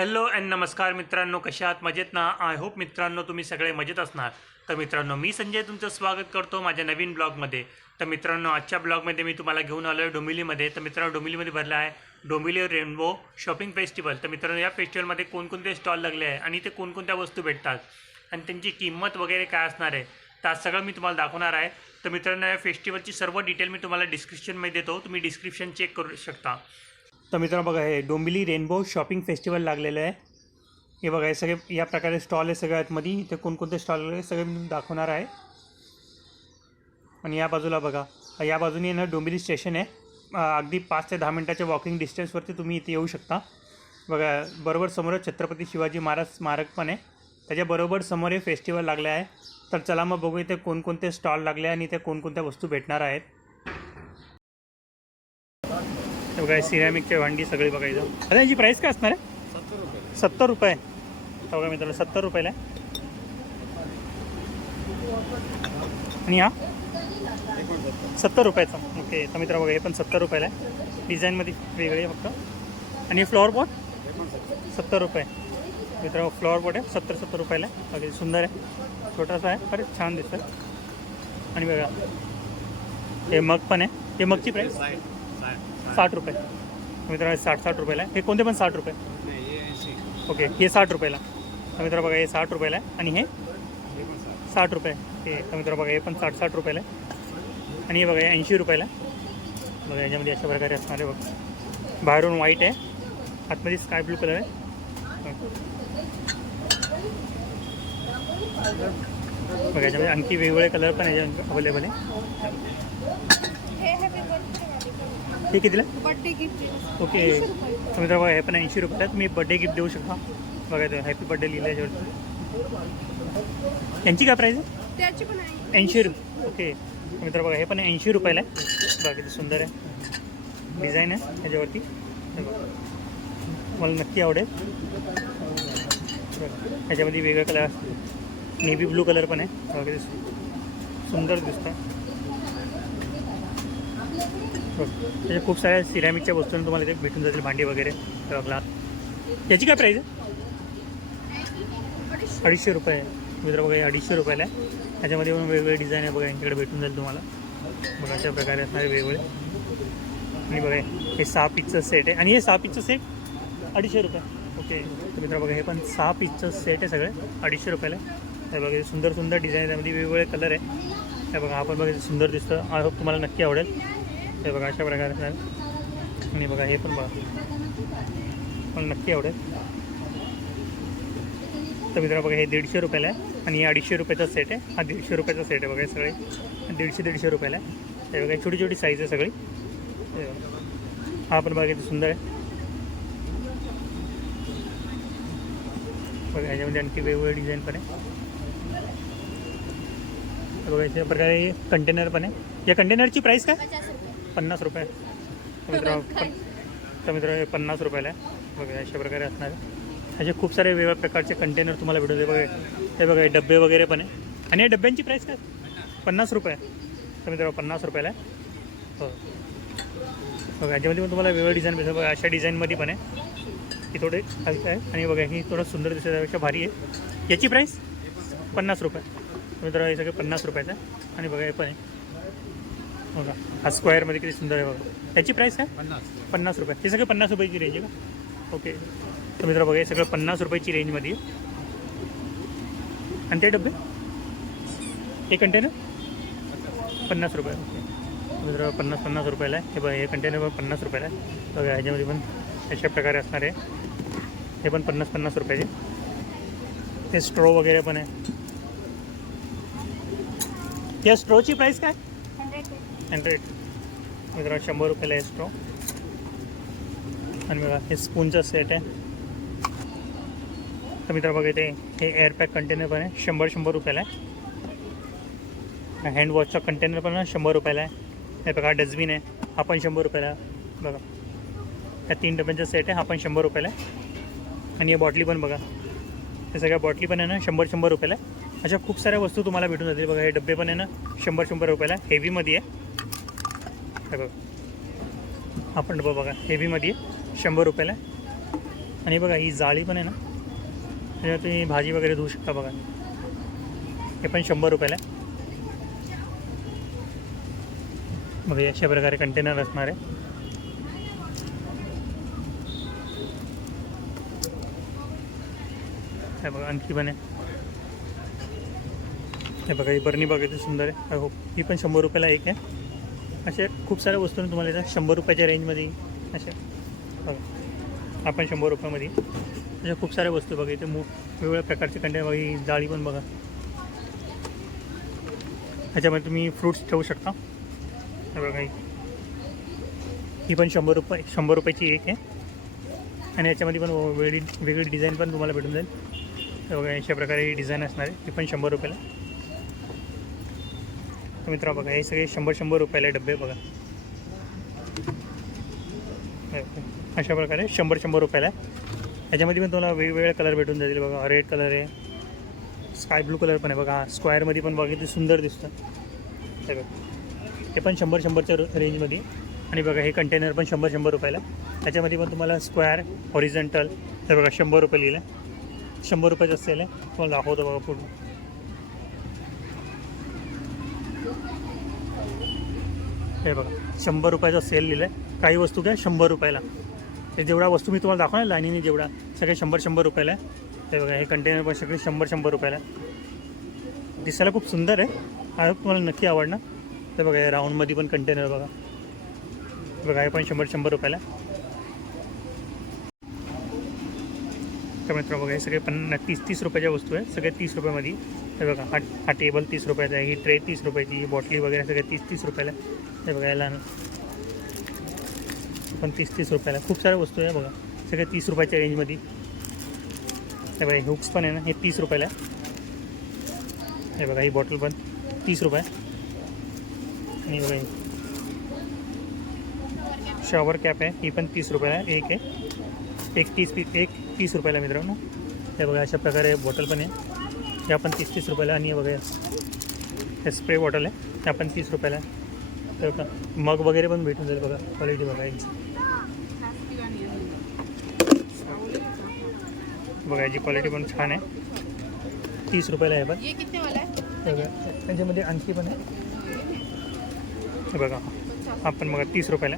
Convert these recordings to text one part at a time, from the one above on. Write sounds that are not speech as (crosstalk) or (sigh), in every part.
Hello and नमस्कार मित्रांनो कशा आहात? मजेत ना? आय होप मित्रांनो तुम्ही सगळे मजेत असणार. तर मित्रांनो मी संजय तुमचं स्वागत करतो माझ्या नवीन ब्लॉगमध्ये. तर मित्रांनो आजच्या ब्लॉगमध्ये मी तुम्हाला घेऊन आलो आहे डोंबिवलीमध्ये. तर मित्रांनो डोंबिवलीमध्ये भरला आहे डोंबिवली रेनबो शॉपिंग फेस्टिवल. तर मित्रांनो या फेस्टिवलमध्ये कोणकोणते स्टॉल लागले आहे आणि ते कोणकोणत्या वस्तू भेटतात आणि त्यांची किंमत वगैरे काय असणार आहे तर आज सगळं मी तुम्हाला दाखवणार आहे. तर मित्रांनो या फेस्टिवलची सर्व डिटेल मी तुम्हाला डिस्क्रिप्शनमध्ये देतो. तुम्ही डिस्क्रिप्शन चेक करू शकता. तर मित्रांनो बघा हे डोंबिवली रेनबो शॉपिंग फेस्टिवल लागलेलं आहे. हे बघा हे सगळे या प्रकारे स्टॉल आहे सगळ्या आतमध्ये इथे कोणकोणते स्टॉल आहे सगळे मी दाखवणार आहे. आणि या बाजूला बघा या बाजूने ना डोंबिवली स्टेशन आहे. अगदी पाच ते दहा मिनटाच्या वॉकिंग डिस्टन्सवरती तुम्ही इथे येऊ शकता. बघा बरोबर समोरच छत्रपती शिवाजी महाराज स्मारक पण आहे. त्याच्याबरोबर समोर हे फेस्टिवल लागले आहे. तर चला मग बघू इथे कोणकोणते स्टॉल लागले आहे आणि इथे कोणकोणत्या वस्तू भेटणार आहेत. हे बघा सिरॅमिकचे भांडी सगळी बघायचं आता याची प्राईस काय असणार आहे? सत्तर रुपये. हे बघा मित्रांनो सत्तर रुपयाला आहे. आणि हा? सत्तर रुपयाचा. ओके तर मित्र बघा हे पण सत्तर रुपयाला आहे. डिझाईनमध्ये वेगळे आहे फक्त. आणि फ्लॉवर पॉट सत्तर रुपये. मित्र फ्लॉवर पॉट आहे. सत्तर सत्तर रुपयाला आहे. अगदी सुंदर आहे. छोटासा आहे बरेच छान दिसतं आणि बघा. हे मग पण आहे. हे मगची प्राईस साठ रुपये. मित्रांनो साठ साठ रुपयाला आहे. हे कोणते पण साठ रुपये. ओके हे साठ रुपयाला. तर मित्र बघा हे साठ रुपयाला आहे. आणि हे साठ. रुपये हे तर मित्र बघा हे पण साठ साठ रुपयाला आहे. आणि हे बघा हे ऐंशी रुपयाला बघा याच्यामध्ये अशा प्रकारे असणार आहे बघा. बाहेरून व्हाईट आहे. आतमध्ये स्काय ब्लू कलर आहे. बघा याच्यामध्ये आणखी वेगवेगळे कलर पण याच्या अवेलेबल आहे. हे कितीला? Birthday gift okay. तुम्ही तर बघा हे पण ऐंशी रुपयाला आहे. तुम्ही बड्डे गिफ्ट देऊ शकता. बघा ते हॅपी बड्डे लिहिलं आहे याच्यावरती यांची काय प्राईस आहे? त्याची पण आहे. ऐंशी रुपये ओके. मित्र बघा हे पण ऐंशी रुपयाला आहे. बघा किती सुंदर आहे. डिझाईन आहे ह्याच्यावरती. मला नक्की आवडेल. ह्याच्यामध्ये वेगळं कलर नेव्ही ब्लू कलर पण आहे. बघा किती सुंदर दिसतं त्याच्या खूप साऱ्या सिरॅमिकच्या वस्तू तुम्हाला इथे भेटून जातील भांडी वगैरे ग्लास याची काय प्राईज आहे? अडीचशे रुपये मित्र बघा हे अडीचशे रुपयाला आहे. त्याच्यामध्ये पण वेगवेगळे डिझाईन आहे बघा यांच्याकडे भेटून जाईल तुम्हाला. बघा अशा प्रकारे असणारे वेगवेगळे. आणि बघा हे सहा पीसचं सेट आहे. आणि हे सहा पीसचं सेट अडीचशे रुपये. ओके मित्र बघा हे पण सहा पीसचं सेट आहे सगळे. अडीचशे रुपयाला आहे. हे बघा सुंदर सुंदर डिझाईन आहे. त्यामध्ये वेगवेगळे कलर आहे. हे बघा आपण बघा सुंदर दिसतं. आय होप तुम्हाला नक्की आवडेल. हे बघा अशा प्रकारे आणि बघा हे पण बघा. पण नक्की आवडेल. तर मित्र बघा हे दीडशे रुपयाला आहे. आणि हे अडीचशे रुपयाचा सेट आहे. हा दीडशे रुपयाचा सेट आहे बघा हे सगळे. दीडशे दीडशे रुपयाला आहे. हे बघा छोटी छोटी साईज आहे सगळी. बघा. हा पण बघा किती सुंदर आहे. बघा ह्याच्यामध्ये आणखी वेगवेगळे डिझाईन पण आहे. बघा अशा प्रकारे कंटेनर पण आहे. या कंटेनरची प्राईस काय? पन्नास रुपये. तर (laughs) मित्र तर मित्र हे पन्नास रुपयाला आहे. बघा अशा प्रकारे असणार आहे. असे खूप सारे वेगवेगळ्या प्रकारचे कंटेनर तुम्हाला भेटून बघा हे बघा डबे वगैरे पण आहे. आणि या डब्यांची प्राईस काय? पन्नास रुपये. तर मित्र पन्नास रुपयाला आहे. हो. बघा याच्यामध्ये पण तुम्हाला वेगळं डिझाईन भेटेल. बघा अशा डिझाईनमध्ये पण आहे. ही थोडे हलकं आहे. आणि बघा ही थोडं सुंदर दिसत त्यापेक्षा भारी आहे. याची प्राईस पन्नास रुपये. तर मित्र हे सगळे पन्नास रुपयाचं आहे. आणि बघा हे पण आहे. बघा हा स्क्वेअरमध्ये किती सुंदर आहे बघा. त्याची प्राईस काय? पन्नास. पन्नास रुपये. हे सगळं पन्नास रुपयाची रेंज आहे का? ओके तर मित्र बघा हे सगळं पन्नास रुपयाची रेंजमध्ये आहे. आणि ते डबे हे कंटेनर पन्नास रुपये. ओके मित्र पन्नास पन्नास रुपयाला आहे. हे बघा हे कंटेनर पण पन्नास रुपयाला आहे. बघा ह्याच्यामध्ये पण अशा प्रकारे असणार आहे. हे पण पन्नास पन्नास रुपयाचे. हे स्ट्रो वगैरे पण आहे. या स्ट्रोची प्राईस काय? हंड्रेड. हंड्रेड शंभर रुपयाला आहे आणि बघा हे स्पूनचं सेट आहे. तर मित्र बघा इथे हे एअरपॅक कंटेनर पण आहे शंभर शंभर रुपयाला आहे. हँडवॉशचा कंटेनर पण शंभर रुपयाला आहे. हे बघा डस्टबिन आहे हा पण शंभर रुपयाला बघा ह्या तीन डब्यांचा सेट आहे हा पण शंभर रुपयाला आहे. आणि हे बॉटली पण बघा हे सगळ्या बॉटली पण आहे ना शंभर शंभर रुपयाला आहे. अशा खूप साऱ्या वस्तू तुम्हाला भेटून जातील. बघा हे डबे पण आहे ना शंभर शंभर रुपयाला हेवीमध्ये आहे. हे बघा। हा पण डबा बघा हेवीमध्ये शंभर रुपयाला आहे आणि बघा ही जाळी पण ना त्याच्यात तुम्ही भाजी वगैरे धुवू शकता बघा। हे पण शंभर रुपयाला आहे बघा अशा प्रकारे कंटेनर असणार आहे. हे बघा, आणखी पण आहे. हे बघा, ही बघा सुंदर आहे. हो ही पण शंभर एक आहे. अशा खूप साऱ्या वस्तू तुम्हाला येतात शंभर रुपयाच्या रेंजमध्ये अशा बघा. आपण शंभर रुपयामध्ये अशा खूप साऱ्या वस्तू बघा. इथे मूग वेगवेगळ्या प्रकारचे कंटेनर बघा. जाळी पण बघा. ह्याच्यामध्ये तुम्ही फ्रूट्स ठेवू शकता. बघा ही. पण शंभर रुपये शंभर रुपयाची एक आहे. आणि याच्यामध्ये पण वेगळी वेगळी डिझाईन पण तुम्हाला भेटून जाईल. बघा अशा प्रकारे ही डिझाईन असणार आहे. ती पण शंभर रुपयाला. तर बघा हे सगळे शंभर शंभर रुपयाला डबे बघा. अशा प्रकारे शंभर शंभर रुपयाला. याच्यामध्ये पण तुम्हाला वेगवेगळे कलर भेटून जातील बघा. रेड कलर आहे. स्काय ब्लू कलर पण आहे बघा. स्क्वायरमध्ये पण बघा किती सुंदर दिसतं. हे बघा. ते पण शंभर शंभरच्या रेंजमध्ये आणि बघा हे कंटेनर पण शंभर शंभर रुपयाला. त्याच्यामध्ये पण तुम्हाला स्क्वेअर हॉरिझेंटल हे बघा शंभर रुपये लिहिलं आहे शंभर रुपयाचं असेल आहे. तुम्हाला दाखवतो बघा पूर्ण. हे बघा शंभर रुपयाचा सेल लिहिलं आहे काही वस्तू घ्या शंभर रुपयाला. हे जेवढ्या वस्तू मी तुम्हाला दाखवणार लाईनीने जेवढा सगळे शंभर शंभर रुपयाला आहे. हे बघा हे कंटेनर पण सगळे शंभर शंभर रुपयाला आहे. दिसायला खूप सुंदर आहे. हा तुम्हाला नक्की आवडणार. हे बघा हे राऊंडमध्ये पण कंटेनर बघा. बघा हे पण शंभर शंभर रुपयाला तर मित्र बघा हे सगळे पन्ना तीस तीस रुपयाच्या वस्तू आहे सगळे तीस रुपयामध्ये. हे बघा हा हा टेबल तीस रुपयाचा आहे ही ट्रे तीस रुपयाची ही बॉटली वगैरे सगळे तीस तीस रुपयाला आहे. हे बघा पण तीस तीस रुपयाला. खूप साऱ्या वस्तू आहे बघा. सगळे तीस रुपयाच्या रेंजमध्ये हे बघा हुक्स पण आहे ना, हे तीस रुपयाला हे बघा, ही बॉटल पण तीस रुपये. आणि बघा शॉवर कॅप आहे, ही पण तीस रुपयाला एक आहे. एक तीस पी, एक तीस रुपयाला मित्रांनो. हे बघा, अशा प्रकारे बॉटल पण आहे. त्या पण तीस तीस रुपयाला आणि बघा, हे स्प्रे बॉटल आहे. त्या पण तीस रुपयाला हे बघा मग वगैरे पण भेटून जाईल बघा क्वालिटी बघा यांची. बघा याची क्वालिटी पण छान आहे. तीस रुपयाला आहे पण त्यांच्यामध्ये आणखी पण आहे. हे बघा हा पण बघा तीस रुपयाला.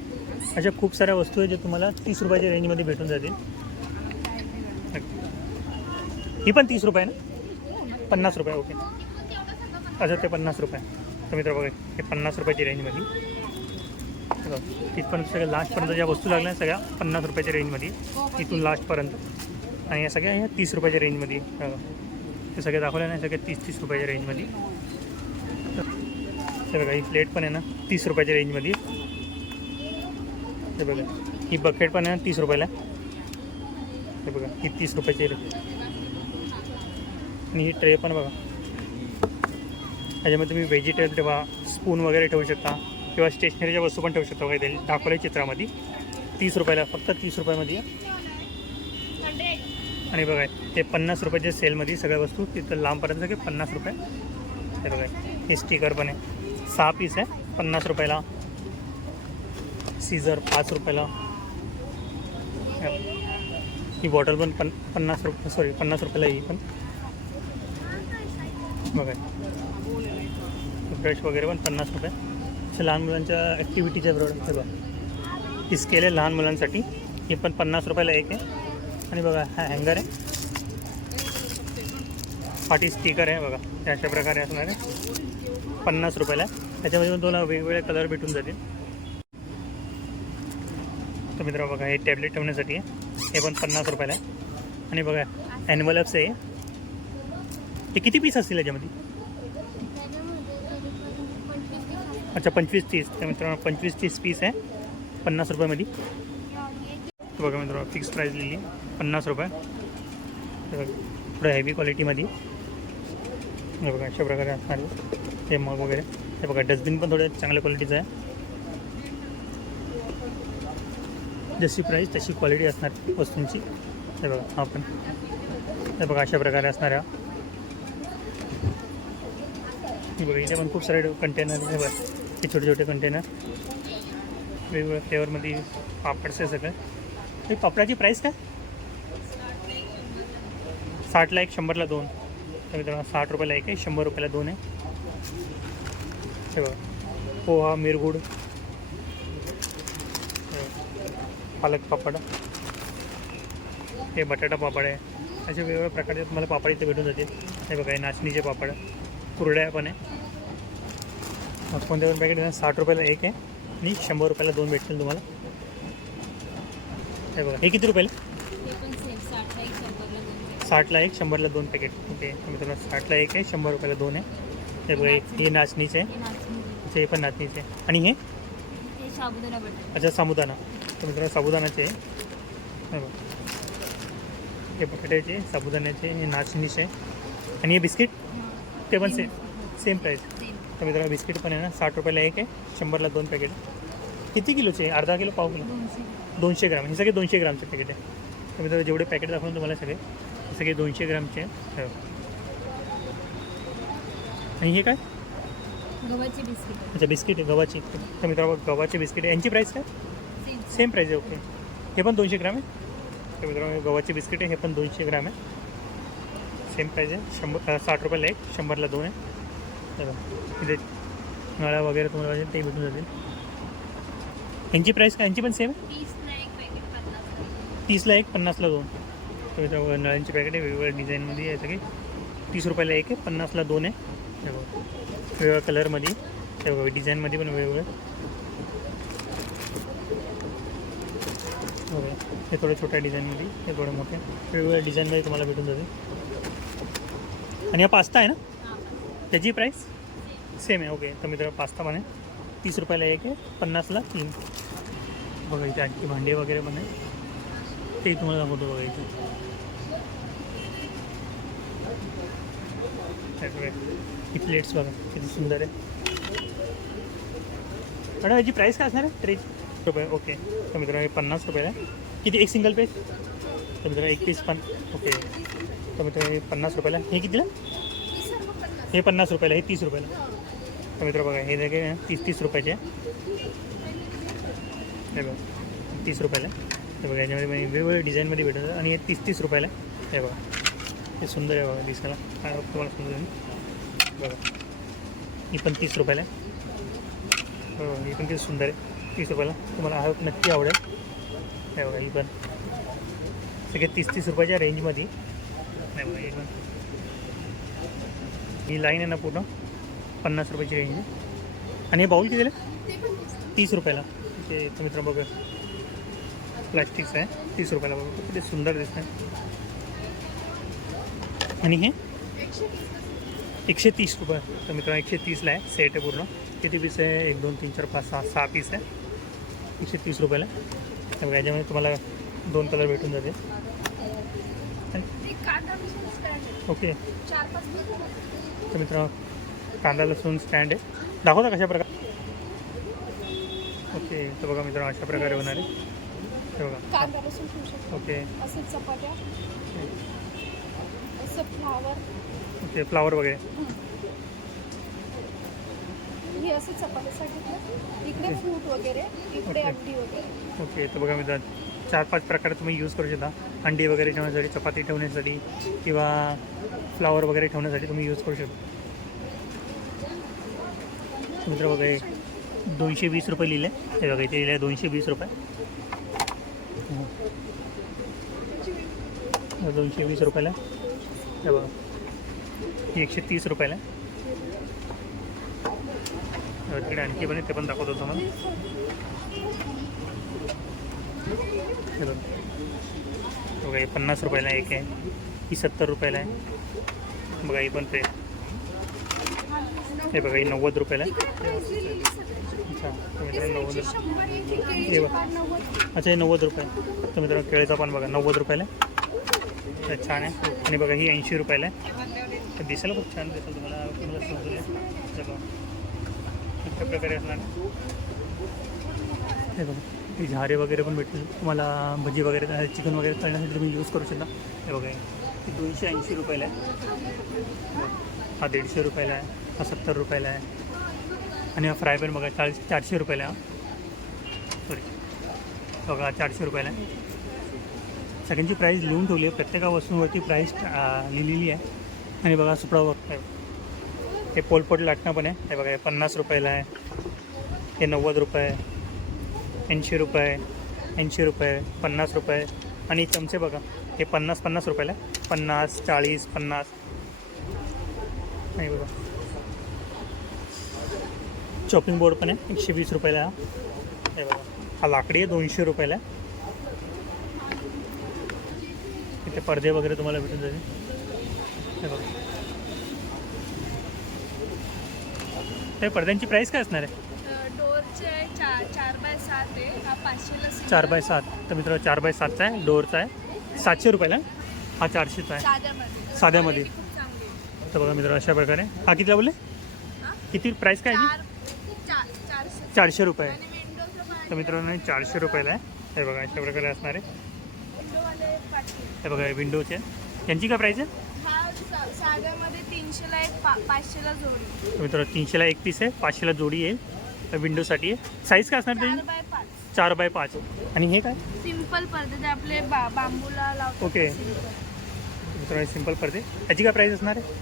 अशा खूप साऱ्या वस्तू आहे जे तुम्हाला तीस रुपयाच्या रेंजमध्ये भेटून जातील. ही पण तीस रुपये ना? पन्नास रुपये ओके असं ते पन्नास रुपये. तर मित्र बघा, हे पन्नास रुपयाची रेंजमध्ये तिथपर्यंत सगळ्या लास्टपर्यंत ज्या वस्तू लागल्या सगळ्या, पन्नास रुपयाच्या रेंजमध्ये इथून लास्टपर्यंत आणि या सगळ्या ह्या तीस रुपयाच्या रेंजमध्ये. हे सगळे दाखवले ना, सगळे तीस तीस रुपयाच्या रेंजमध्ये हे बघा, ही प्लेट पण आहे ना, तीस रुपयाच्या रेंजमध्ये हे बघा, ही बकेट पण आहे ना, तीस रुपयाला. हे बघा, ही तीस रुपयाची आणि ही ट्रे पण बघा. ह्याच्यामध्ये तुम्ही व्हेजिटेबल ठेवा स्पून वगैरे ठेवू शकता. किंवा स्टेशनरीच्या वस्तू पण शकता. वगैरे दाखवल्या चित्रामध्ये. तीस रुपयाला, फक्त तीस रुपयामध्ये. आणि बघा, हे पन्नास रुपयाच्या सेलमध्ये सगळ्या वस्तू, तिथं लांबपर्यंत सगळे पन्नास रुपये. हे हे स्टिकर आहे. सहा पीस आहे, पन्नास रुपयाला. सीझर पाच रुपयाला. ही बॉटल पण पन रुपये सॉरी पन्नास रुपयाला ही ब्रश वगैरे पण पन्नास रुपये. अशा लहान मुलांच्या ॲक्टिव्हिटीच्या प्रोडक्ट हे बघा. ही स्केल आहे लहान मुलांसाठी. हे पण पन्नास रुपयाला एक आहे. आणि बघा हा हँगर आहे. पाठी स्टिकर आहे बघा. हे अशा प्रकारे असणार आहे. पन्नास रुपयाला. आहे. त्याच्यामध्ये पण तुम्हाला वेगवेगळे कलर भेटून जातील. तर मित्र बघा हे टॅबलेट ठेवण्यासाठी आहे. हे पण पन्नास रुपयाला आहे. आणि बघा ॲनिमल्स आहे. हे किती पीस असतील याच्यामध्ये? अच्छा पंचवीस तीस. तर मित्रांनो पंचवीस तीस पीस आहे. पन्नास रुपयामध्ये. बघा मित्रांनो फिक्स प्राईस लिहिली. पन्नास रुपये. थोडं हेवी क्वालिटीमध्ये हे बघा अशा प्रकारे असणार हे मग वगैरे. हे बघा डस्टबिन पण थोडं चांगल्या क्वालिटीचं आहे. जशी प्राईस तशी क्वालिटी असणार वस्तूंची. हे बघा हा पण. हे बघा अशा प्रकारे असणार आहे बघा इथे पण खूप सारे कंटेनर हे बघा. हे छोटे छोटे कंटेनर वेगवेगळ्या फ्लेवरमध्ये पापड्स आहे सगळं. हे पापडाची प्राईस काय? साठला एक शंभरला दोन. तर मित्रांनो साठ रुपयाला एक आहे शंभर रुपयाला दोन आहे. हे बघा. पोहा मिरगुड. पालक पापड. हे बटाटा पापड आहे. असे वेगवेगळ्या प्रकारचे तुम्हाला पापड इथे भेटून जाते हे बघा हे नाचणीचे पापड. कुरड्या पण आहे. मग कोणत्या पण पॅकेट साठ रुपयाला एक आहे आणि शंभर रुपयाला दोन भेटतील तुम्हाला. हे बघा हे किती रुपयाला? साठला एक शंभरला दोन पॅकेट ओके तर मित्रांनो साठला एक आहे शंभर रुपयाला दोन आहे. हे बघा हे- हे नाचणीचे आहे. हे हे पण नाचणीचे आहे. आणि हे? अच्छा साबुदाणा. तर मित्रांनो साबुदाण्याचे आहे. हे बघा. हे बटाट्याचे साबुदाण्याचे हे नाचणीचे आहे. आणि हे बिस्किट? ते पण सेम सेम प्राईस सेम तर मित्रांनो बिस्किट पण आहे ना साठ रुपयाला एक आहे शंभरला दोन पॅकेट किती किलोचे आहे? अर्धा किलो पाव किलो? दोनशे ग्राम. हे सगळे दोनशे ग्रामचे पॅकेट आहे. तर मित्रांनो जेवढे पॅकेट दाखवून तुम्हाला सगळे हे सगळे दोनशे ग्रामचे आहे. हे बघा. आणि हे काय? गव्हाची बिस्किट. अच्छा बिस्किट आहे गव्हाची. तर मित्रांनो गव्हाचे बिस्किट यांची प्राईस काय? सेम प्राईस आहे ओके हे पण दोनशे ग्राम आहे? तर मित्रांनो हे गव्हाचे बिस्किट आहे हे पण दोनशे ग्राम आहे. सेम प्राईस आहे शंभर अं, साठ रुपयाला एक शंभरला दोन आहे. हे. इथे नळ्या वगैरे तुम्हाला पाहिजे ते भेटून जातील. यांची प्राईस काय? यांची पण सेम आहे तीसला एक पन्नासला दोन. तर नळ्यांची पॅकेट आहे वेगवेगळ्या डिझाईनमध्ये आहे सगळी. तीस रुपयाला एक आहे पन्नासला दोन आहे. हे बघा. वेगवेगळ्या कलरमध्ये हे बघा डिझाईनमध्ये पण वेगवेगळं. बघा हे थोडं छोट्या डिझाईनमध्ये हे थोडे मोठे. वेगवेगळ्या डिझाईनमध्ये तुम्हाला भेटून जाते आणि हा पास्ता आहे ना? त्याची प्राईस सेम आहे. ओके तर मित्र पास्ता म्हणे तीस रुपयाला एक आहे. पन्नासला तीन. बघा इथे आणखी भांडे वगैरे पण आहे. ते तुम्हाला दाखवतो बघा इथे. ही प्लेट्स बघा किती सुंदर आहे. मॅडम याची प्राईस काय असणार आहे? त्रेच रुपये. ओके तर मित्रांनो हे पन्नास रुपयाला किती? एक सिंगल पीस तर मित्रांनो एक पीस पण. ओके तर मित्रांनो हे पन्नास रुपयाला हे कितीला? हे पन्नास रुपयाला हे तीस रुपयाला. तर मित्र बघा हे सगळे तीस तीस रुपयाचे. आहे. हे बघा तीस रुपयाला. हे बघा याच्यामध्ये वेगवेगळ्या डिझाईनमध्ये भेटत. आणि हे तीस तीस रुपयाला. हे बघा हे सुंदर आहे बघा दिसायला. काय तुम्हाला सुंदर बघा ही पण तीस रुपयाला. आहे ही पण किती सुंदर आहे. तीस रुपयाला. तुम्हाला हा नक्की आवडेल. हे बघा ही पण. सगळे तीस तीस रुपयाच्या रेंजमध्ये नाही बघा ही पण. ही लाईन आहे ना पूर्ण. पन्नास रुपयाची रेंज आहे. आणि हे बाऊल कितीला? आहे? तीस. रुपयाला. ते मित्र बघा. प्लॅस्टिकचं आहे. तीस रुपयाला बघा. किती सुंदर दिसत आहे आणि हे? एकशे तीस रुपये. तर मित्रांनो एकशे तीसला आहे. सेट आहे पूर्ण. किती पीस आहे? एक दोन तीन चार पाच सहा सहा पीस आहे. एकशे तीस रुपयाला. तर याच्यामध्ये तुम्हाला दोन कलर भेटून जाते एक कांदा लसूण स्टँड आहे ओके. तर मित्रांनो कांदा लसूण स्टँड आहे. दाखवता कशा प्रकारे ओके तर बघा मित्रांनो अशा प्रकारे होणार आहे. हे बघा. कांदा लसूण ठेवू शकतो. ओके. असं चपात्या. असं फ्लावर. ओके फ्लावर वगैरे. हे असं चपात्यासाठी. ठेव. इकडे फ्रूट वगैरे इकडे ओके. अंडी वगैरे. ओके तर बघा मित्रांनो. चार पाच प्रकारे तुम्ही यूज करू शकता. अंडी वगैरे ठेवण्यासाठी चपाती ठेवण्यासाठी किंवा फ्लावर वगैरे ठेवण्यासाठी तुम्ही यूज करू शकता. मित्र बघा दोनशे वीस रुपये लिहिले. हे बघा इथे लिहिले आहे दोनशे वीस रुपये. दोनशे वीस रुपयाला. हे बघा एकशे तीस रुपयाला. तिकडे आणखी पण आहे, ते पण दाखवतो तुम्हाला. बघा हे बघा हे पन्नास रुपयाला एक आहे. ही सत्तर रुपयाला आहे. बघा ही पण पे हे बघा ही नव्वद रुपयाला आहे. अच्छा मित्र मित्रांनो नव्वद हे बघा. अच्छा हे नव्वद रुपये. तर मित्रांनो केळीचा पण बघा नव्वद रुपयाला छान आहे. आणि बघा ही ऐंशी रुपयाला आहे. तर खूप छान दिसेल तुम्हाला. तुम्हाला समजले अच्छा बघा. अशा प्रकारे असणार. हे बघा. ही झारे वगैरे पण भेटतील. तुम्हाला भजी वगैरे चिकन वगैरे तळण्यासाठी तुम्ही यूज करू शकता. हे बघा हे दोनशे ऐंशी रुपयाला आहे. हा दीडशे रुपयाला आहे हा सत्तर रुपयाला आहे. आणि हा फ्राय पॅन बघा चाळीस चारशे रुपयाला सॉरी बघा चारशे रुपयाला आहे. सगळ्यांची प्राईस लिहून ठेवली आहे. प्रत्येका वस्तूंवरती प्राईस लिहिलेली आहे. आणि बघा सुपडा बघ हे पोलपोट लाटणं पण आहे. हे बघा हे पन्नास रुपयाला आहे. हे नव्वद रुपये ऐंशी रुपये ऐंशी रुपये पन्नास रुपये. आणि चमचे बघा हे पन्नास पन्नास रुपयाला. आहे पन्नास चाळीस पन्नास. नाही बघा. चॉपिंग बोर्ड पण आहे एकशे वीस रुपयाला हा. हे बघा. हा लाकडी आहे दोनशे रुपयाला. इथे पडदे वगैरे तुम्हाला भेटून जाईल हे बघा. ते पडद्यांची प्राईस काय असणार आहे? चार बाय सात. आहे तर मित्र चार बाय सातचा आहे डोअरचा आहे. सातशे रुपयाला आहे. हा चारशेचा आहे. साध्यामध्ये. आहे. तर बघा मित्र अशा प्रकारे. हा कितीला बोलले? किती? प्राईस काय आहे? चार चार चारशे. रुपये. तर मित्रांनो चारशे रुपयाला आहे. हे बघा अशा प्रकारे असणार आहे. हे बघा विंडोचे यांची काय प्राईस आहे? हा साध्यामध्ये तीनशेला एक पा पाचशेला जोडी. तर मित्रांनो तीनशेला एक पीस आहे पाचशेला जोडी तर विंडोसाठी आहे. साईज काय असणार त्याची? चार बाय पाच. आणि हे काय? सिम्पल पडदे आपले बा बांबूला लावतो ओके. मित्रांनो सिम्पल पडते. याची काय प्राईस असणार आहे?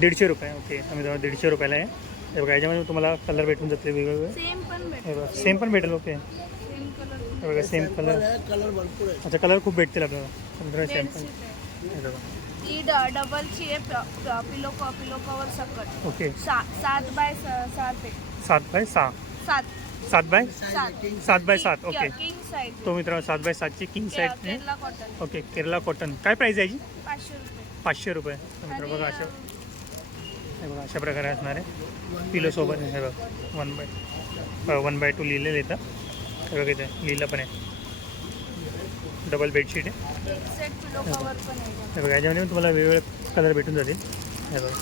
दीडशे रुपये. ओके. तर मित्रांनो दीडशे रुपयाला आहे. हे बघा याच्यामध्ये तुम्हाला कलर भेटून जाते वेगवेगळे. सेम पण भेटेल बघा सेम पण भेटेल ओके. सेम कलर हे बघा सेम कलर कलर भरपूर अच्छा कलर खूप भेटतील आपल्याला. तर मित्रांनो सेम बेडशीट आहे. हे बघा. डबलची आहे प- प- पिलो पिलो कवर सकट. ओके. सात बाय सात आहे. सात बाय सहा. सात. सात बाय? सात. सात बाय सात ओके तो मित्रांनो सात बाय सातची king size Kerala cotton okay Kerala cotton काय प्राईस आहे याची? पाचशे रुपये. पाचशे रुपये. तर मित्रांनो बघा अशा हे बघा अशा प्रकारे असणार आहे. पिलो सोबत हे बघा. One by one by two लिहिलेलं येतं हे. बघा इथे लिहिलं पण आहे. डबल बेडशीट आहे. हे बघा. याच्यामध्ये तुम्हाला वेगवेगळे कलर भेटून जातील. हे बघा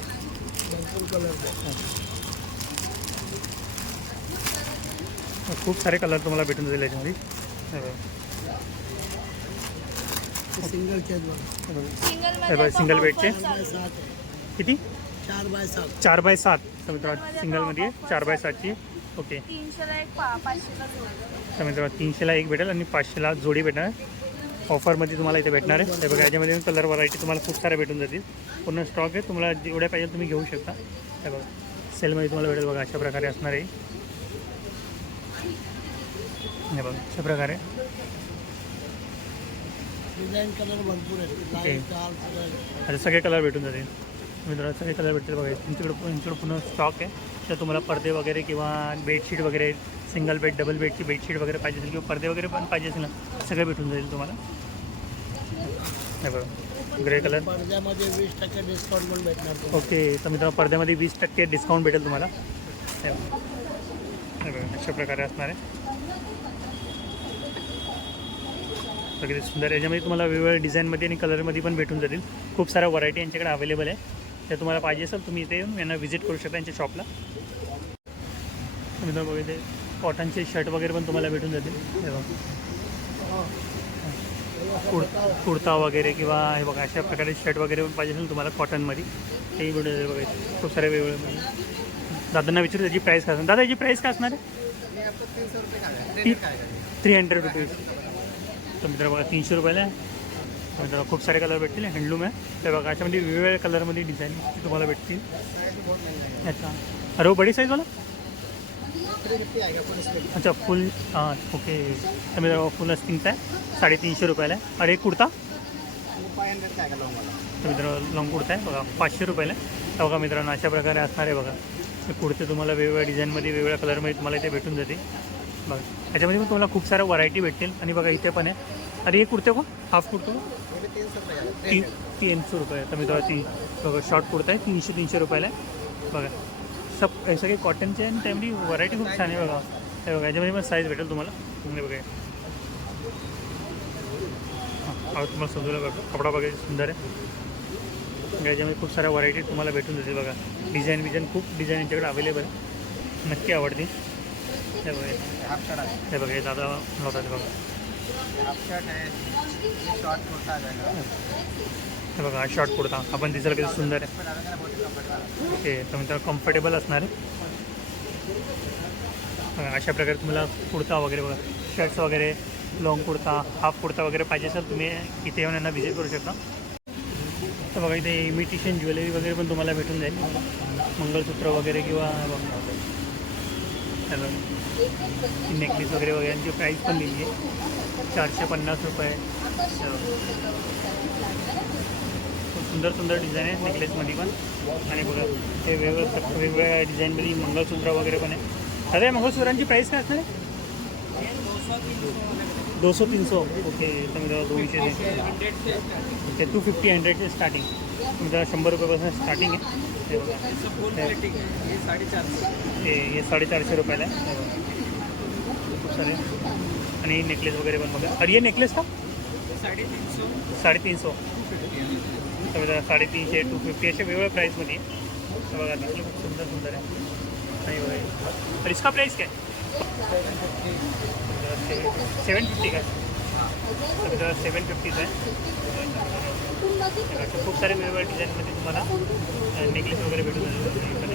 भरपूर कलर खूप सारे कलर तुम्हाला भेटून जाईल याच्यामध्ये. हे बघा. सिंगल हे. सिंगल हे बघा, single bed चे? चार बाय सात. आहे किती? चार बाय सात. चार बाय सात. तर मित्रांनो सिंगलमध्ये चार बाय सातची. ओके. मित्रांनो तीनशेला एक भेटेल आणि पाचशेला जोडी भेटणार. ऑफरमध्ये तुम्हाला इथे भेटणार आहे. हे बघा याच्यामध्ये कलर व्हरायटी तुम्हाला खूप साऱ्या भेटून जातील. पूर्ण स्टॉक आहे तुम्हाला जेवढ्या पाहिजे तुम्ही घेऊ शकता. हे बघा सेलमध्ये तुम्हाला भेटेल बघा अशा प्रकारे असणार आहे. हे बघा अशा प्रकारे. डिझाईन कलर भरपूर आहेत. ओके. लाल लाल कलर आता सगळे कलर भेटून जातील. मित्रांनो सगळे कलर भेटतील बघा. तुमच्याकडे तुमच्याकडे पूर्ण स्टॉक आहे. तर तुम्हाला पडदे वगैरे किंवा बेडशीट वगैरे सिंगल बेड डबल बेडची बेडशीट वगैरे पाहिजे असेल किंवा पडदे वगैरे पण पाहिजे असेल ना सगळं भेटून जाईल तुम्हाला. हे बघा ग्रे कलर. पडद्यामध्ये वीस टक्के डिस्काउंट पण भेटणार तुम्हाला. ओके तर मित्रांनो पडद्यामध्ये वीस टक्के डिस्काउंट भेटेल तुम्हाला. हे बघा. हे बघा अशा प्रकारे असणार आहे. तर किती सुंदर आहे. याच्यामध्ये तुम्हाला वेगवेगळ्या डिझाईनमध्ये आणि कलरमध्ये पण भेटून जातील. खूप साऱ्या व्हरायटी यांच्याकडे अवेलेबल आहे. त्या तुम्हाला पाहिजे असेल तुम्ही इथे येऊन यांना व्हिजिट करू शकता यांच्या शॉपला मित्रांनो बघा इथे कॉटनचे शर्ट वगैरे पण तुम्हाला भेटून जातील. हे बघा. कुर कुर्ता वगैरे किंवा हे बघा अशा प्रकारे शर्ट वगैरे पण पाहिजे असेल तुम्हाला कॉटनमध्ये तेही भेटून जाईल बघा इथे. खूप सारे वेगवेगळे म्हणजे. दादांना विचारू त्याची प्राईस काय असणार दादा याची प्राईस काय असणार आहे? थ्री हंड्रेड रुपीज तर मित्र बघा तीनशे रुपयाला आहे. मित्र मित्रांनो खूप सारे कलर भेटतील. हँडलूम आहे. तर बघा अशामध्ये वेगवेगळ्या कलरमध्ये डिझाईन तुम्हाला भेटतील. हो, अच्छा अरे बडी बडी साईजवाला अच्छा फुल हां ओके तर मित्र फुल अस्तिंगचा आहे. साडेतीनशे रुपयाला आहे. अरे कुर्ता? तर मित्र लॉंग कुर्ता आहे. बघा पाचशे रुपयाला आहे. तर बघा मित्रांनो अशा प्रकारे असणार आहे बघा. कुर्ते तुम्हाला वेगवेगळ्या डिझाईनमध्ये वेगवेगळ्या कलरमध्ये तुम्हाला इथे भेटून जाते बघा याच्यामध्ये पण तुम्हाला खूप साऱ्या व्हरायटी भेटतील. आणि बघा इथे पण आहे. अरे हे कुर्ते को हाफ कुर्तो तीन तीनशे रुपये. तर मित्रांनो ती बघा शॉर्ट कुर्ता आहे. तीनशे तीनशे रुपयाला आहे. बघा. सब हे सगळे कॉटनचे आणि त्यामध्ये व्हरायटी खूप छान आहे बघा. हे बघा याच्यामध्ये पण साईज भेटेल तुम्हाला. हे बघा. हां तुम्हाला समजूला बघा कपडा बघायला सुंदर आहे. याच्यामध्ये खूप साऱ्या व्हरायटी तुम्हाला भेटून जातील बघा. डिझाईन बिझाईन खूप डिझाईन यांच्याकडे अवेलेबल आहे. नक्की आवडतील. हे बघा हे बघा हे दादा लावतात बघा हे बघा. हा शॉर्ट कुर्ता आपण दिसायला किती सुंदर आहे. ओके तर मित्रांनो कम्फर्टेबल असणार आहे. अशा प्रकारे तुम्हाला कुर्ता वगैरे बघा शर्ट्स वगैरे लॉंग कुर्ता हाफ कुर्ता वगैरे पाहिजे असेल तुम्ही इथे येऊन यांना व्हिजिट करू शकता. तर बघा इथे इमिटेशन ज्वेलरी वगैरे पण तुम्हाला भेटून जाईल. मंगळसूत्र वगैरे किंवा नेकलेस वगैरे वगैरे यांची प्राईस पण लिहिली आहे. चारशे पन्नास रुपये. खूप सुंदर सुंदर डिझाईन आहे नेकलेसमध्ये पण. आणि बघा ते वेगवेगळ्या वेगवेगळ्या डिझाईनमध्ये मंगळसूत्र वगैरे पण आहे. सगळ्या मंगळसूत्रांची प्राईस काय असणार आहे? दो सौ तीन सौ ओके तर दोनशे दे टू फिफ्टी हंड्रेडचे स्टार्टिंग जरा शंभर रुपयापासून स्टार्टिंग आहे. बघा. हे हे साडेचारशे रुपयाला आहे. खूप सारे. आणि नेकलेस वगैरे पण बघा. अरे हे नेकलेस का? साडेतीन सौ तर बघा साडेतीनशे टू फिफ्टी अशा वेगवेगळ्या प्राईसमध्ये आहे. बघा तिथलं खूप सुंदर सुंदर आहे. आणि बघा. तर इसका प्राईस काय? सेवन फिफ्टी का? तर सेवन फिफ्टीचं आहे खूप सारे वेगवेगळ्या डिझाईनमध्ये तुम्हाला नेकलेस वगैरे भेटून जाईल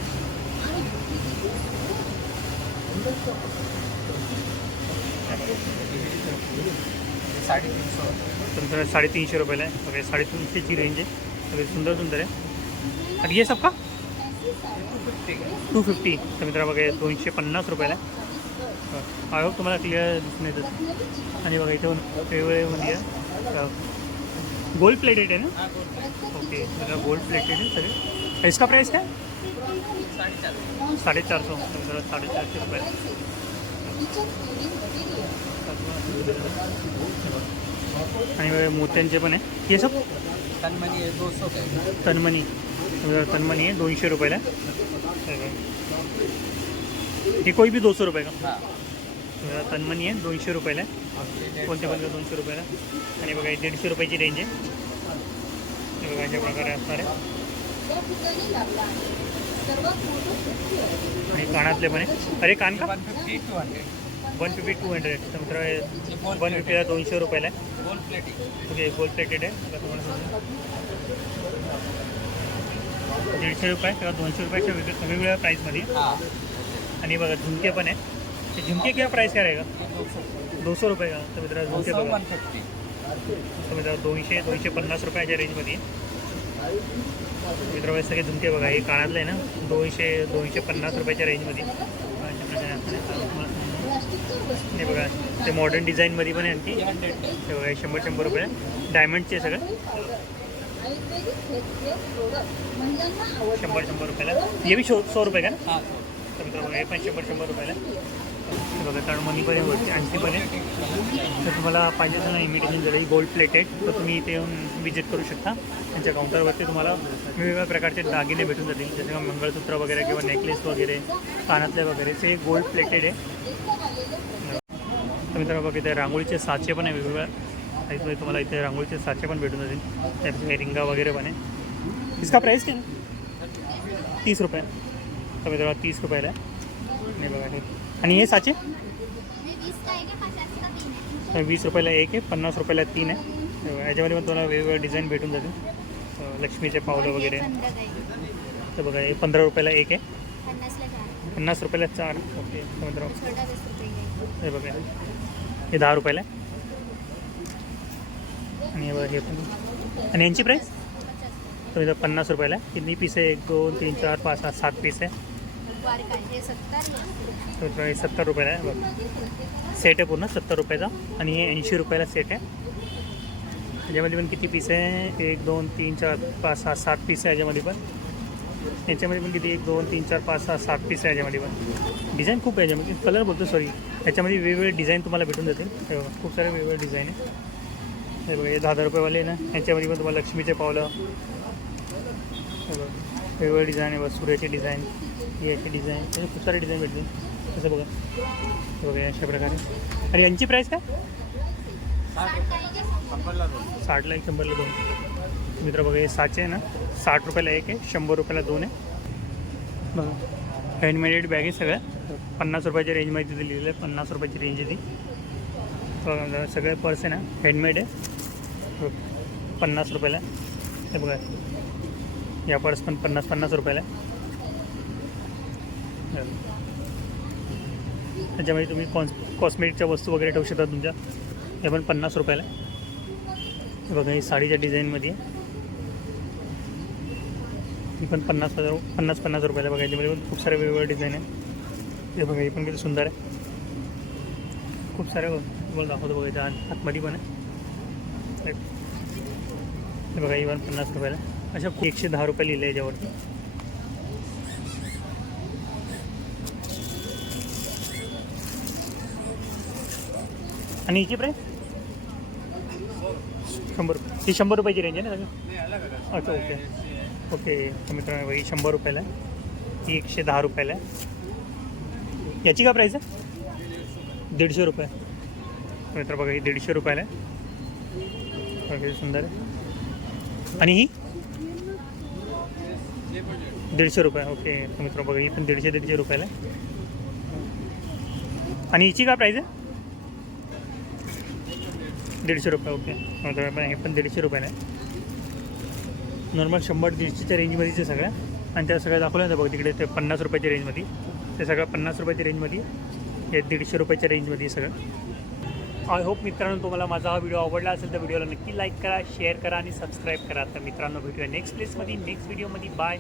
तुमचं साडेतीनशे रुपयाला आहे वगैरे साडेतीनशेची रेंज आहे वगैरे सुंदर सुंदर आहे आणि ये सब का टू फिफ्टी तर मित्रा बघा दोनशे पन्नास रुपयाला आहे आय होप तुम्हाला क्लिअर दिसून येतं आणि बघा इथे वेगवेगळे म्हणजे गोल्ड प्लेटेड आहे ना? ओके गोल्ड प्लेटेड आहे सगळे. इसका प्राईस काय? साडेचार सौ तर साडेचारशे रुपये. आणि मोत्यांचे पण आहे. हे सब? तनमनी है दो सौ का तनमनी तनमनी आहे दोनशे रुपयाला. हे कोई भी दो सौ रुपये का? तनमनी आहे दोनशे रुपयाला कोणते पण दोनशे रुपयाला. आणि बघा दीडशे रुपयाची रेंज आहे. बघा अशा प्रकारे असणार आहे. आणि कानातले पण आहे. अरे कान का? One fifty two hundred one fifty two hundred तर मित्र वन फिफ्टीला दोनशे रुपयाला आहे. ओके गोल्ड प्लेटेड आहे. दीडशे रुपये किंवा दोनशे रुपयाच्या वेगळ्या वेगवेगळ्या प्राईसमध्ये हाँ. आणि बघा झुमके पण आहे. ते झुमके क्या प्राईस काय रहेगा? दो सौ रुपये का तर मित्र दो झुमके बघा तर मित्र दोनशे दोनशे पन्नास रुपयाच्या रेंजमध्ये आहे. मित्र हे सगळे झुमके बघा हे कानातले आहे ना दोनशे दोनशे पन्नास रुपयाच्या रेंजमध्ये. हे बघा ते मॉडर्न डिझाईनमध्ये पण आहे आणखी. हे बघा शंभर शंभर रुपये डायमंडचे सगळं. शंभर शंभर रुपयाला. हे बी सौ सौ रुपये का? ना तर मित्रांनो हे पण शंभर शंभर रुपयाला बघा कारण मनी पण वरती आणखी पण आहे तर तुम्हाला पाहिजे असेल ना इमिटेशन जरी गोल्ड प्लेटेड तर तुम्ही इथे येऊन विजिट करू शकता. त्यांच्या काउंटरवरती तुम्हाला वेगवेगळ्या प्रकारचे दागिने भेटून जातील जसे का मंगळसूत्र वगैरे किंवा नेकलेस वगैरे कानातले वगैरे ते गोल्ड प्लेटेड आहे. तर मित्रांनो बघा इथे रांगोळीचे साचे पण आहे वेगवेगळ्या. इथे तुम्हाला इथे रांगोळीचे साचे पण भेटून जातील. त्यापेक्षा रिंगा वगैरे पण आहे. इसका प्राईस किती तीस रुपये. तर मित्रांनो तीस रुपयाला आहे. नाही बघा हे. आणि हे साचे? वीस रुपयाला एक आहे पन्नास रुपयाला तीन आहे. याच्यामध्ये पण तुम्हाला वेगवेगळ्या डिझाईन भेटून जातील. लक्ष्मीचे पावलं वगैरे. तर बघा हे पंधरा रुपयाला एक आहे. पन्नास रुपयाला चार. ओके मित्रांनो. हे बघा. हे दहा रुपयाला आहे. आणि हे बघा हे पण. आणि यांची प्राईस तर पन्नास रुपयाला किती पीस आहे? एक दोन तीन चार पाच सहा सात पीस आहे. तर हे सत्तर रुपयाला आहे बघा. सेट आहे पूर्ण सत्तर रुपयाचा. आणि हे ऐंशी रुपयाला सेट आहे. याच्यामध्ये पण किती पीस आहे? एक दोन तीन चार पाच सहा सात पीस आहे याच्यामध्ये पण. याच्यामध्ये पण किती? एक दोन तीन चार पाच सहा सात पीस आहे याच्यामध्ये पण. डिझाईन खूप आहे याच्यामध्ये. कलर बोलतो सॉरी याच्यामध्ये वेगवेगळे डिझाईन तुम्हाला भेटून जातील. खूप सारे वेगवेगळे डिझाईन आहे. हे बघा हे दहा हजार रुपयेवाले आहे ना. याच्यामध्ये पण तुम्हाला लक्ष्मीचे पावलं. बघा वेगवेगळे डिझाईन आहे बघा सूर्याचे डिझाईन याचे डिझाईन म्हणजे खूप सारे डिझाईन भेटतील तसं बघा? बघा अशा प्रकारे. आणि यांची प्राईस काय? साठला एक शंभरला दोन. मित्र बघा हे साचे आहे ना? साठ रुपयाला एक आहे शंभर रुपयाला दोन आहे. बघा हँडमेडेड बॅग आहे सगळ्या पन्नास रुपयाच्या रेंजमध्ये तिथे लिहिलेलं आहे पन्नास रुपयाची रेंज आहे ती. सगळे पर्स आहे ना हँडमेड आहे. पन्नास रुपयाला. हे बघा. या पर्स पण पन्नास पन्नास रुपयाला अच्छा त्याच्यामध्ये तुम्ही कॉन्स कॉस्मेटिकच्या वस्तू वगैरे ठेवू शकता तुमच्या. हे पण पन्नास रुपयाला आहे. हे बघा ही साडीच्या डिझाईनमध्ये आहे. ही पण पन्नास हजार पन्नास पन्नास रुपयाला बघा याच्यामध्ये पण खूप सारे वेगवेगळे डिझाईन आहे. हे बघा ही पण किती सुंदर आहे. खूप सारे तुम्हाला दाखवतो बघा इथं आतमध्ये पण आहे. हे बघा ही पण पन्नास रुपयाला अशा एकशे दहा रुपये लिहिले याच्यावरती. आणि हिची प्राईस शंभर रुपये. ही शंभर रुपयाची रेंज आहे ना सगळं? अच्छा ओके. ओके तर मित्रांनो बघा, ही शंभर रुपयाला आहे. ही एकशे दहा रुपयाला आहे. याची का प्राईस आहे? दीडशे रुपये. मित्र बघा ही दीडशे रुपयाला आहे. किती सुंदर आहे. आणि ही? दीडशे रुपये. ओके तर मित्र बघा ही पण दीडशे दीडशे रुपयाला आहे. आणि हिची का प्राईस आहे? दीडशे रुपये ओके. पण हे पण दीडशे रुपयाला आहे. नॉर्मल शंभर दीडशेच्या रेंजमध्येच आहे सगळ्या. आणि त्या सगळ्या दाखवल्या जातं बघ तिकडे ते पन्नास रुपयाच्या रेंजमध्ये ते सगळं पन्नास रुपयाच्या रेंजमध्ये हे दीडशे रुपयाच्या रेंजमध्ये सगळं. आय होप मित्रांनो तुम्हाला माझा हा व्हिडिओ आवडला असेल तर व्हिडिओला नक्की लाईक करा शेअर करा आणि सबस्क्राईब करा. तर मित्रांनो भेटूया नेक्स्ट प्लेसमध्ये नेक्स्ट व्हिडिओमध्ये बाय